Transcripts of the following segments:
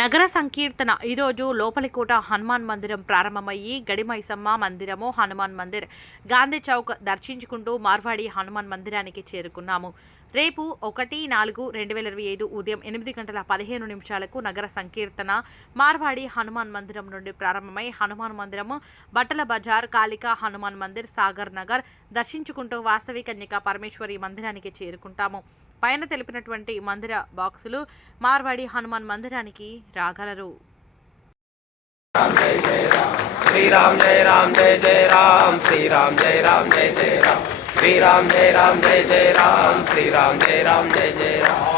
నగర సంకీర్తన ఈరోజు లోపలికోట హనుమాన్ మందిరం ప్రారంభమయ్యి గడిమైసమ్మ మందిరము హనుమాన్ మందిర్ గాంధీ చౌక్ దర్శించుకుంటూ మార్వాడి హనుమాన్ మందిరానికి చేరుకున్నాము. రేపు 1/4/2025 ఉదయం 8:15 నగర సంకీర్తన మార్వాడి హనుమాన్ మందిరం నుండి ప్రారంభమై హనుమాన్ మందిరము, బట్టల బజార్, కాళికా హనుమాన్ మందిర్, సాగర్ నగర్ దర్శించుకుంటూ వాసవి కన్యకా పరమేశ్వరి మందిరానికి చేరుకుంటాము. పైన తెలిపినటువంటి మందిర బాక్సులు మార్వాడి హనుమాన్ మందిరానికి రాగలరు. శ్రీరామ్ జయ రామ్ జయ జయ రామ్, శ్రీరామ్ జయ రామ్ జయ జయ రామ్, శ్రీరామ్ జయ రామ్ జయ జయ రామ్, శ్రీరామ్ జయ రామ్ జయ జయ రామ్.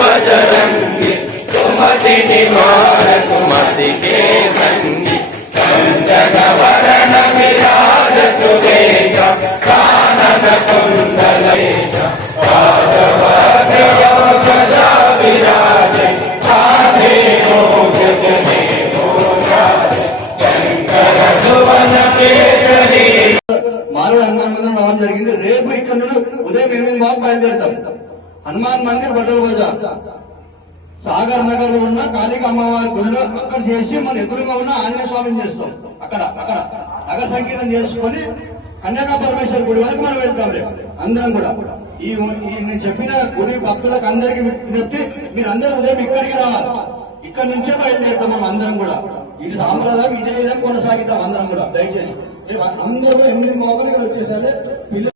बजरंगी सुमति निवार सुमति के संगी कंचन वरण विराज सुरेश कानन कुंडल गजा विराज आधे शंकर सुवन केसरी मारवाड़ी हनुमान मंदिर रावడం జరిగింది. రేపు ఇక్కడ నుండి ఉదయం 8 బయలుదేరుతాం. హనుమాన్ మందిర్, బట్టల బజార్, సాగర్ నగర్ లో ఉన్న కాళిక అమ్మవారి గుడిలో అక్కడ చేసి మన ఎదురుగా ఉన్న ఆంజనేయ స్వామిని చేస్తాం. అక్కడ నగర సంకీర్తన చేసుకుని కన్యకా పరమేశ్వర గుడి వరకు మనం వెళ్తాం. అందరం కూడా ఈ నేను చెప్పిన గుడి భక్తులకు అందరికీ విజ్ఞప్తి, మీరు అందరూ ఉదయం ఇక్కడికి రావాలి. ఇక్కడ నుంచే బయలుదేరుతాం మనం అందరం కూడా. ఇది సాంప్రదాయం, ఇదే విధంగా కొనసాగిద్దాం అందరం కూడా. దయచేసి అందరూ 8 ఇక్కడ వచ్చేసారి.